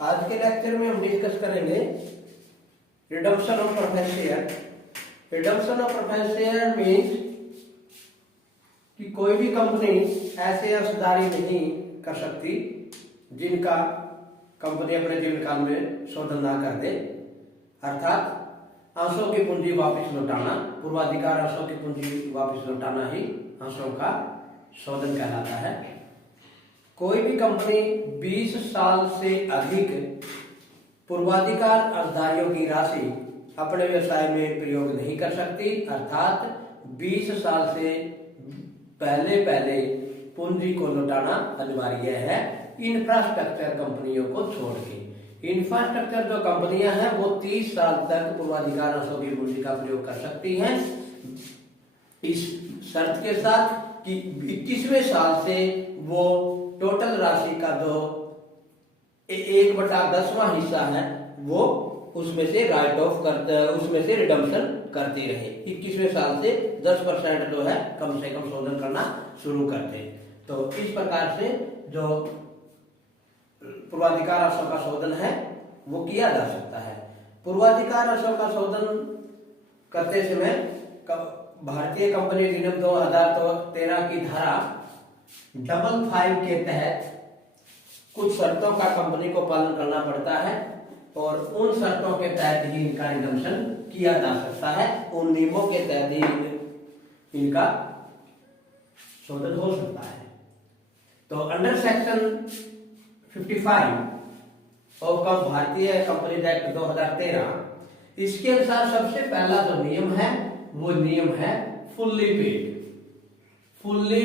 आज के लेक्चर में हम डिस्कस करेंगे redemption of preference share. Redemption of preference share means कि कोई भी कंपनी ऐसे अंशधारी नहीं कर सकती जिनका कंपनी अपने जीवन काल में शोधन ना कर दे, अर्थात अंशों की पूंजी वापस लौटाना, पूर्वाधिकार अंशों की पूंजी वापस लौटाना ही अंशों का शोधन कहलाता है। कोई भी कंपनी 20 साल से अधिक पूर्वाधिकार अंशधारियों की राशि अपने व्यवसाय में प्रयोग नहीं कर सकती, अर्थात 20 साल से पहले पूंजी को लौटाना अनिवार्य है इंफ्रास्ट्रक्चर कंपनियों को छोड़ के। इंफ्रास्ट्रक्चर जो कंपनियां हैं वो 30 साल तक पूर्वाधिकार अंशों की पूंजी का प्रयोग कर सकती हैं, इस शर्त के साथ कि 21वें साल से वो टोटल राशि का जो 1/10वां हिस्सा है वो उसमें से राइट ऑफ करते, उसमें से रिडम्पशन करते रहे। 21वें साल से 10% जो है कम से कम शोधन करना शुरू करते। तो इस प्रकार से जो पूर्वाधिकार अंशों का शोधन है वो किया जा सकता है। पूर्वाधिकार अंशों का शोधन करते समय भारतीय कंपनी अधिनियम 2013 की धारा 55 के तहत कुछ शर्तों का कंपनी को पालन करना पड़ता है और उन शर्तों के तहत ही इनका रिडम्पशन किया जा सकता है, उन नियमों के तहत ही इनका शोधन हो सकता है। तो अंडर सेक्शन 55 ऑफ भारतीय कंपनीज एक्ट 2013 इसके अनुसार सबसे पहला जो नियम है वो नियम है फुल्ली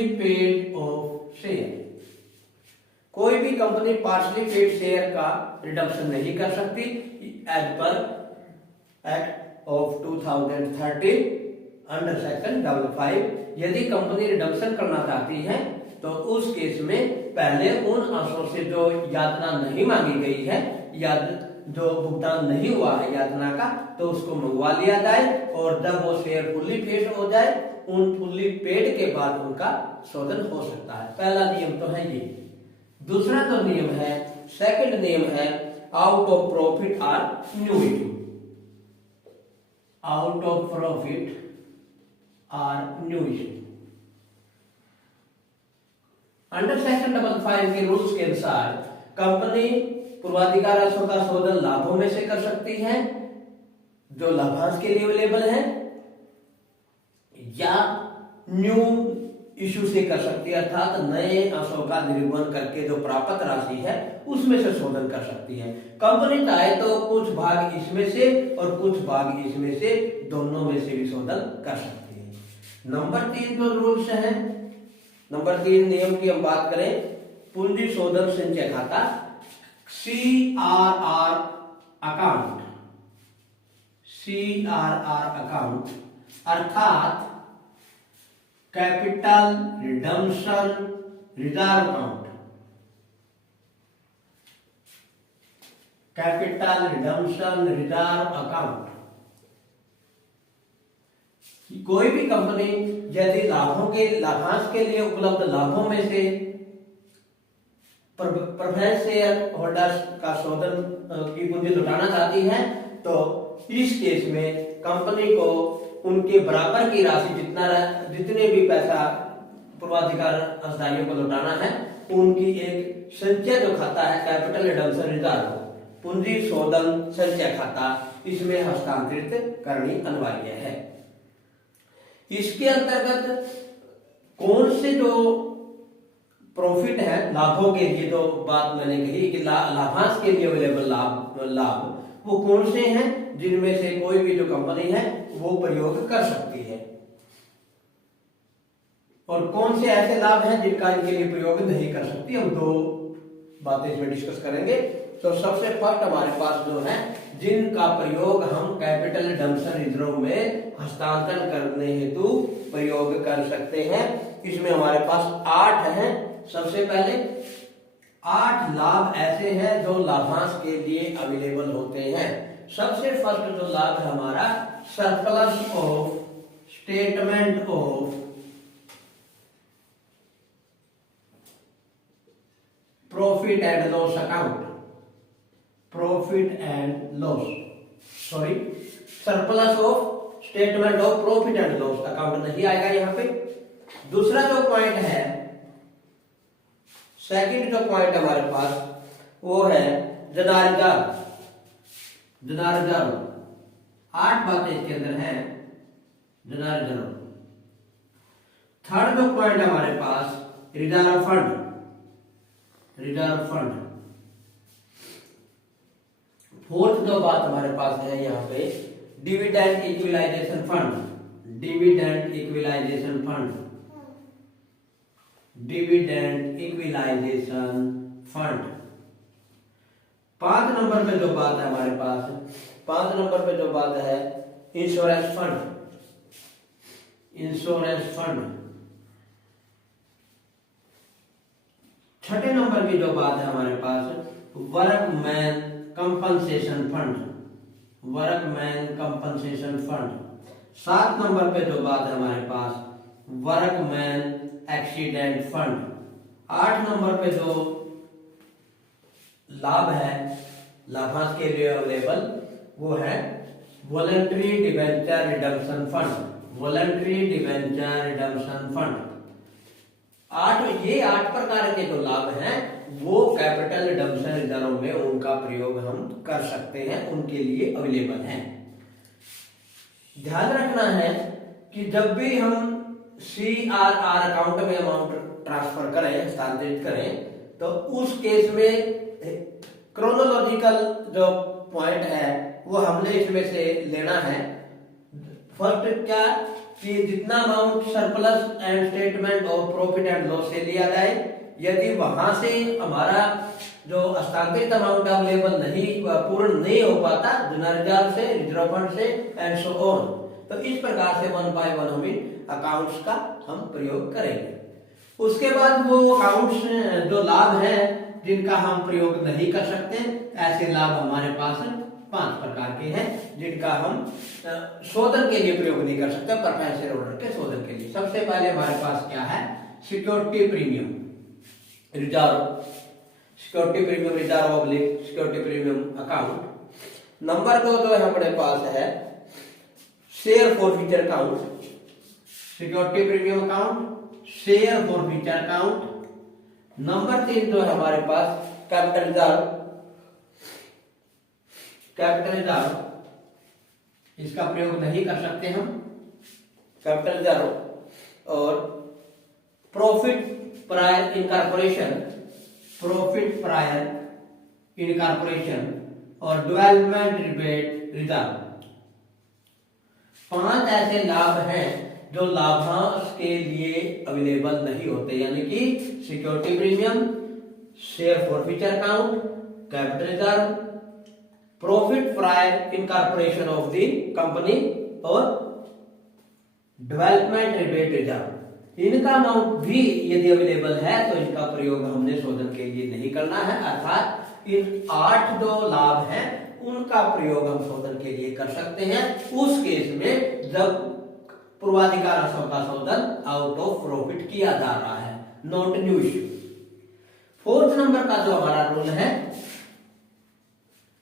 पेड ऑफ शेयर। कोई भी कंपनी पार्शली पेड शेयर का रिडम्पशन नहीं कर सकती as per act of 2013 under section 55। यदि कंपनी रिडम्पशन करना चाहती है तो उस केस में पहले उन अंशों से जो यातना नहीं मांगी गई है या जो भुगतान नहीं हुआ है यातना का, तो उसको मंगवा लिया जाए और जब वो शेयर फुल्ली पेड हो जाए, उन फुल्ली पेड के बाद उनका शोधन हो सकता है। पहला नियम तो है ये। दूसरा जो नियम है, सेकंड नियम है out of profit or new issue. Out of profit or new issue. Under section 55 के रूल्स के अनुसार कंपनी पूर्वाधिकार अंशों का शोधन लाभों में से कर सकती है जो लाभांश के लिए अवेलेबल है, या न्यू इशू से कर सकती है, अर्थात नए अंशों का निरूपण करके जो प्राप्त राशि है उसमें से शोधन कर सकती है। कंपनी चाहे तो कुछ भाग इसमें से और कुछ भाग इसमें से, दोनों में से भी शोधन कर सकती है। नंबर 3 जो रूल्स है, नंबर 3 नियम की हम बात करें, पूंजी शोधन संचय खाता CRR अकाउंट। CRR अकाउंट अर्थात capital redemption reserve account. Capital redemption reserve account. कोई भी कंपनी यदि लाभांश के लिए उपलब्ध लाभों में से प्रेफरेंस शेयर होल्डर्स का शोधन की पूंजी लौटाना चाहती है तो इस केस में कंपनी को उनके बराबर की राशि जितने भी पैसा पूर्वाधिकार अंशधारियों को लौटाना है, उनकी एक संचय जो खाता है कैपिटल रिडम्पशन रिजर्व, पूंजी शोधन संचय खाता, इसमें हस्तांतरित करनी अनिवार्य है। इसके अंतर्गत कौन से जो प्रॉफिट है लाभों के लिए, जो बात मैंने कही कि लाभांश के लिए अवेलेबल लाभ वो कौन से हैं जिनमें से कोई भी जो कंपनी है वो प्रयोग कर सकती है, और कौन से ऐसे लाभ हैं जिनका इनके लिए प्रयोग नहीं कर सकती, हम दो बातें इसमें डिस्कस करेंगे। तो सबसे फर्स्ट हमारे पास जो है जिनका प्रयोग हम कैपिटल रिडम्पशन रिजर्व में हस्तांतरण करने हेतु प्रयोग कर सकते हैं, इसमें हमारे पास 8 हैं। सबसे पहले 8 लाभ ऐसे हैं जो लाभांश के लिए अवेलेबल होते हैं। सबसे फर्स्ट जो लाभ है हमारा surplus of statement of profit and loss account. Profit and loss, sorry surplus of statement of profit and loss account नहीं आएगा यहाँ पे। दूसरा जो पॉइंट है, सेकंड जो पॉइंट हमारे पास वो है जनार्जन। 8 बातें इसके अंदर हैं जनार्जन। थर्ड जो पॉइंट हमारे पास रिजर्व फंड। फोर्थ जो बात हमारे पास है यहाँ पे डिविडेंड इक्विलाइजेशन फंड। 5 नंबर पे जो बात है हमारे पास, 5 नंबर पे जो बात है इंश्योरेंस फंड। 6 नंबर की जो बात है हमारे पास वर्कमैन कंपनसेशन फंड। 7 नंबर पे जो बात है हमारे पास वर्कमैन एक्सीडेंट फंड। 8 नंबर पे जो लाभ है लाभांश के लिए अवेलेबल वो है वॉलंटरी डिबेंचर रिडम्पशन फंड। 8 प्रकार के जो लाभ हैं वो कैपिटल रिडम्पशन रिजर्व में उनका प्रयोग हम कर सकते हैं, उनके लिए अवेलेबल है। ध्यान रखना है कि जब भी हम CRR अकाउंट में अमाउंट ट्रांसफर करें, हस्तांतरित करें, तो उस केस में क्रोनोलॉजिकल जो पॉइंट है वो हमने इसमें से लेना है। फर्स्ट क्या कि जितना amount surplus and statement of profit and loss से लिया जाए, यदि वहां से हमारा जो हस्तांतरित अमाउंट अवेलेबल नहीं पूर्ण नहीं हो पाता रिजर्व से, रिजर्व फंड से एंड सो ऑन, तो इस प्रकार से 1 बाय 1 हम अकाउंट्स का हम प्रयोग करेंगे। उसके बाद वो अकाउंट्स जो लाभ है जिनका हम प्रयोग नहीं कर सकते, ऐसे लाभ हमारे पास 5 प्रकार के हैं जिनका हम शोधन के लिए प्रयोग नहीं कर सकते, प्रेफरेंस शेयर होल्डर के शोधन के लिए। सबसे पहले हमारे पास क्या है security premium reserve oblique security premium account. Number 2 जो है हमारे पास है share forfeiture account, security premium account, share forfeiture account. Number 3 जो है हमारे पास कैपिटल रिजर्व, इसका प्रयोग नहीं कर सकते हम कैपिटल रिजर्व। और प्रॉफिट प्रायर इनकॉर्पोरेशन और डेवलपमेंट रिबेट रिजर्व। 5 ऐसे लाभ हैं जो लाभांश के लिए अवेलेबल नहीं होते, यानी कि security premium, share forfeiture account, capital reserve, profit prior incorporation of the company और डेवलपमेंट रिबेट रिजर्व। इनका अमाउंट भी यदि अवेलेबल है तो इनका प्रयोग हमने शोधन के लिए नहीं करना है, अर्थात इन 8 जो लाभ हैं उनका प्रयोग हम शोधन के लिए कर सकते हैं उस केस में जब पूर्वाधिकार अंशों का शोधन आउट ऑफ प्रॉफिट किया जा रहा है, not new issue. 4th number का जो हमारा रूल है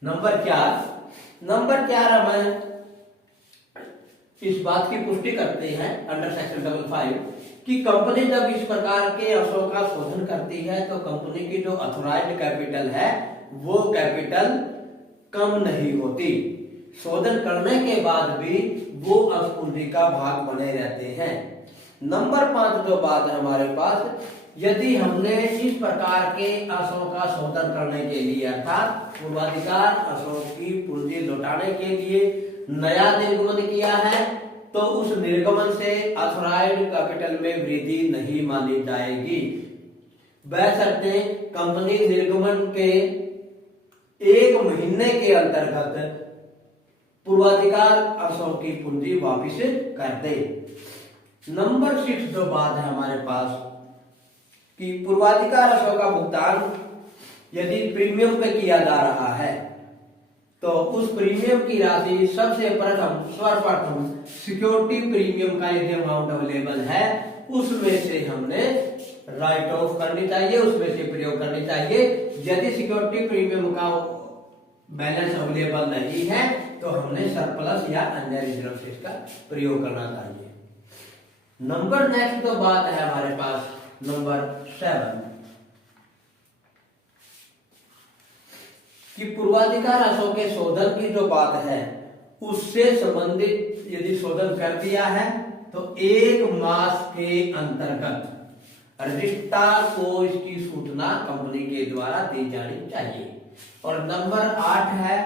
नंबर 4 हमें इस बात की पुष्टि करते हैं अंडर सेक्शन 55 कि कंपनी जब इस प्रकार के अंशों का शोधन करती है तो कंपनी की जो ऑथराइज्ड कैपिटल है वो कैपिटल कम नहीं होती, शोधन करने के बाद भी वो अंश पूंजी का भाग बने रहते हैं। नंबर 5 जो बात है हमारे पास, यदि हमने इस प्रकार के अंशों का शोधन करने के लिए अर्थात पूर्वाधिकार अंशों की पूंजी लौटाने के लिए नया निर्गमन किया है तो उस निर्गमन से ऑथराइज्ड कैपिटल में वृद्धि नहीं मानी जाएगी, बशर्ते कंपनी निर्गमन के 1 महीने के अंतर्गत पूर्वाधिकार अंशों की पूंजी वापिस कर दे। नंबर 6 जो बात है हमारे पास कि पूर्वाधिकार अंशों का भुगतान यदि प्रीमियम पे किया जा रहा है तो उस प्रीमियम की राशि सबसे सर्वप्रथम सिक्योरिटी प्रीमियम का यदि अमाउंट अवेलेबल है उसमें से हमने राइट ऑफ करनी चाहिए, उसमें से प्रयोग करनी चाहिए। यदि सिक्योरिटी प्रीमियम का बैलेंस अवेलेबल नहीं है तो हमने सरप्लस या अन्य रिजर्व शेष का प्रयोग करना चाहिए। नंबर नेक्स्ट तो बात है हमारे पास नंबर 7 कि पूर्वाधिकार अंशों के शोधन की जो बात है उससे संबंधित यदि शोधन कर दिया है तो 1 मास के अंतर्गत रजिस्ट्रार को इसकी सूचना कंपनी के द्वारा दी जानी चाहिए। और नंबर 8 है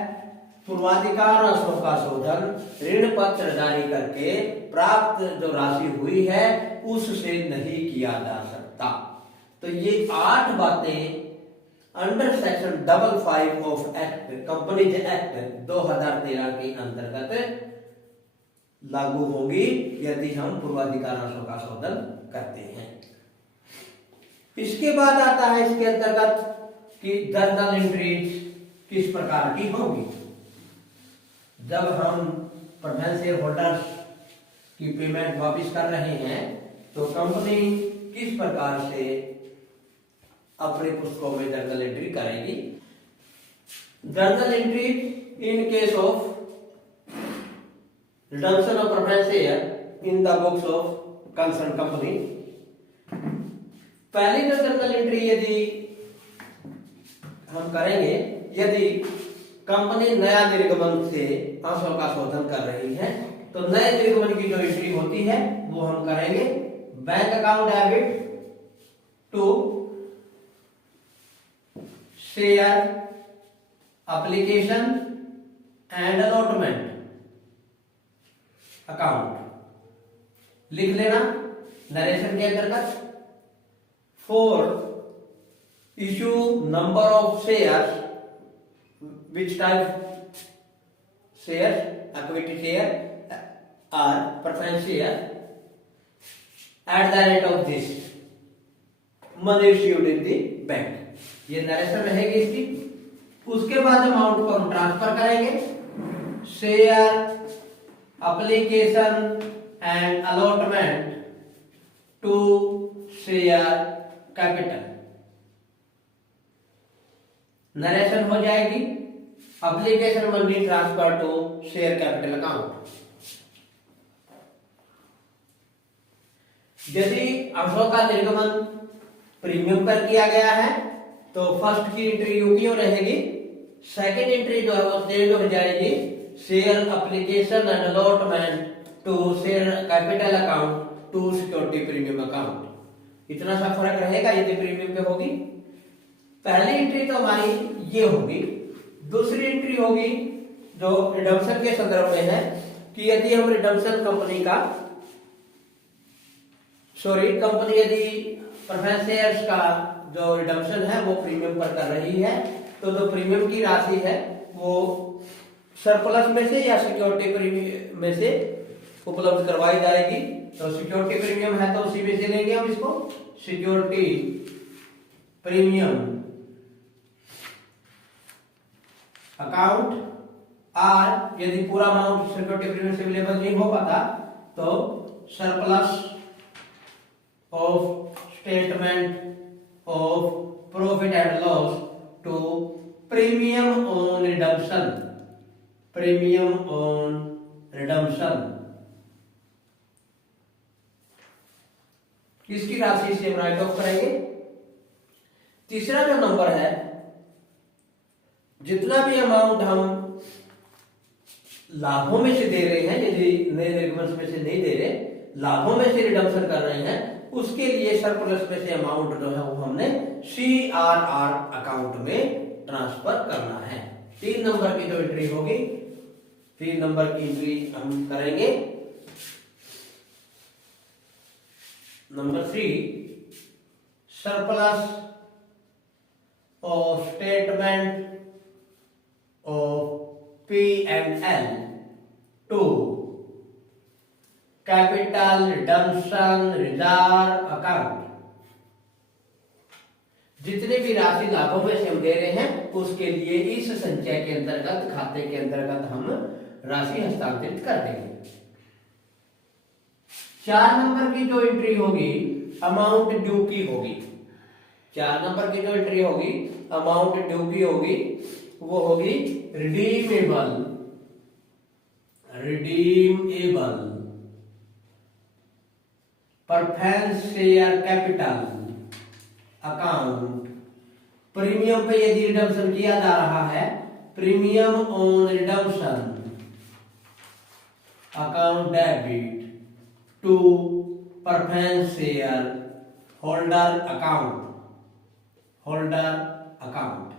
पूर्वाधिकार अंशों का शोधन ऋण पत्र जारी करके प्राप्त जो राशि हुई है उससे नहीं किया जा सकता। तो ये 8 बातें under section 55 of act companies act 2013 के अंतर्गत लागू होगी यदि हम पूर्वाधिकार अंशों का शोधन करते हैं। इसके बाद आता है इसके अंतर्गत कि जर्नल एंट्रीज किस प्रकार की होगी। जब हम प्रेफरेंस शेयर होल्डर्स की पेमेंट वापस कर रहे हैं तो कंपनी किस प्रकार से अपने पुस्तकों में जर्नल एंट्री करेगी। Journal entry in case of redemption of preference share in the books of concern company. पहली जो जर्नल एंट्री यदि हम करेंगे यदि कंपनी नया निर्गमन से अंशों का शोधन कर रही है तो नए निर्गमन की जो एंट्री होती है वो हम करेंगे bank account debit to share application and allotment account लिख लेना नरेशन के अंतर्गत। For issue number of share which type shares equity share or preference share at the rate of this money issued in the bank, ये narration रहेगी इसकी। उसके बाद amount को हम ट्रांसफर करेंगे share application and allotment to share capital. Narration हो जाएगी application money transfer to share capital account. यदि अंशों का निर्गमन प्रीमियम पर किया गया है तो फर्स्ट की एंट्री यूपीओ रहेगी, सेकंड एंट्री जो है वो चेंज हो जाएगी share application and allotment to share capital account to security premium account. इतना सा फर्क रहेगा यदि प्रीमियम पे होगी। पहली एंट्री तो हमारी ये होगी। दूसरी एंट्री होगी जो रिडम्पशन के संदर्भ में है कि यदि हम रिडम्पशन कंपनी यदि प्रेफरेंस शेयर्स का जो रिडम्पशन है वो प्रीमियम पर कर रही है तो जो प्रीमियम की राशि है वो सरप्लस में से या सिक्योरिटी प्रीमियम में से उपलब्ध करवाई जाएगी। तो सिक्योरिटी प्रीमियम है तो उसी में से लेंगे हम इसको सिक्योरिटी प्रीमियम अकाउंट। और यदि पूरा अमाउंट सिक्योरिटी प्रीमियम से अवेलेबल नहीं हो पाता तो surplus of statement of profit and loss to premium on redemption. Premium on redemption किसकी राशि से हम राइट ऑफ करेंगे। तीसरा जो नंबर है जितना भी अमाउंट हम लाभों में से दे रहे हैं, यदि नए निर्गमन में से नहीं दे रहे, लाभों में से रिडम्पशन कर रहे हैं, उसके लिए सरप्लस में से अमाउंट जो है वो हमने CRR अकाउंट में ट्रांसफर करना है। 3 नंबर की जो एंट्री होगी, 3 नंबर की एंट्री हम करेंगे। Number 3 surplus of statement of P&L to capital redemption reserve account। जितनी भी राशि लाभों में से हम दे रहे हैं उसके लिए इस संचय के अंतर्गत खाते के अंतर्गत हम राशि हस्तांतरित कर देंगे। 4 नंबर की जो एंट्री होगी अमाउंट ड्यू की होगी। 4 नंबर की जो एंट्री होगी अमाउंट ड्यू की होगी। वो होगी redeemable, redeemable preference share capital account. Premium पे यदि रिडम्पशन किया जा रहा है, premium on redemption account debit to preference share holder account, holder account.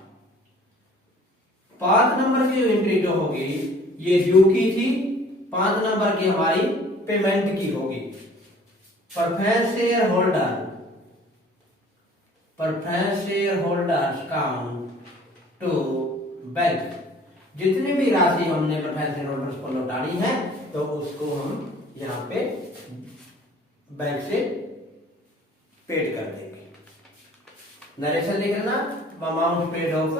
5 number की जो एंट्री जो होगी ये ड्यू की थी, 5 नंबर की हमारी पेमेंट की होगी। Preference share holder, preference share holders account to bank. जितनी भी राशि हमने प्रेफरेंस शेयर होल्डर्स को लौटानी है तो उसको हम यहाँ पे बैंक से पेड कर देंगे। नरेशन लिख लेना, amount paid of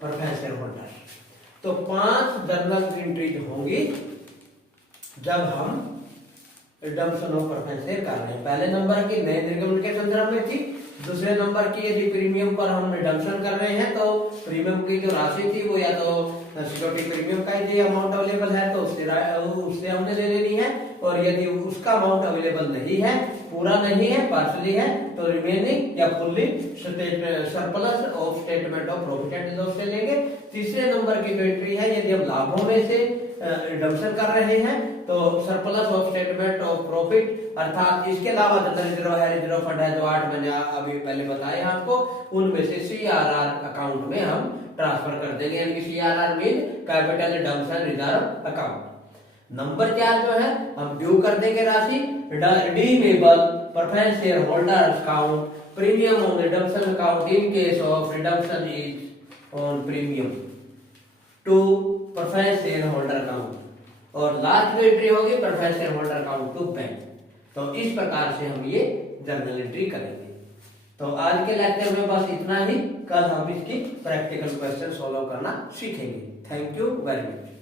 preference share holders. तो 5 जर्नल एंट्री होंगी जब हम रिडम्पशन ऑफ प्रेफरेंस शेयर कर रहे हैं। पहले नंबर की नए निर्गमन के संदर्भ में थी, दूसरे नंबर की यदि प्रीमियम पर हम रिडम्पशन कर रहे हैं तो प्रीमियम की जो राशि थी वो या तो सिक्योरिटी प्रीमियम का जो अमाउंट अवेलेबल है तो उससे हमने ले लेनी है, और यदि उसका अमाउंट अवेलेबल नहीं है, पूरा नहीं है, पार्शली है, तो रिमेनिंग या fully surplus of statement of profit and loss से लेंगे। तीसरे नंबर की जो एंट्री है, यदि हम लाभों में से रिडम्पशन कर रहे हैं तो surplus of statement of profit, अर्थात इसके अलावा जो रिजर्व है, रिजर्व फंड है जो 8 मैंने अभी पहले बताए आपको, उनमें से सीआरआर अकाउंट में हम ट्रांसफर कर देंगे, यानी CRR mean capital redemption reserve account. Number 4 जो है हम ड्यू कर देंगे राशि redeemable preference share holder account, premium on redemption account in case of redemption is on premium to preference share holder account, और लास्ट में एंट्री होगी preference share holder account to bank. तो इस प्रकार से हम ये जर्नल एंट्री करेंगे। तो आज के लेक्चर में बस इतना ही, कल हम इसकी प्रैक्टिकल क्वेश्चन सॉल्व करना सीखेंगे। Thank you very much.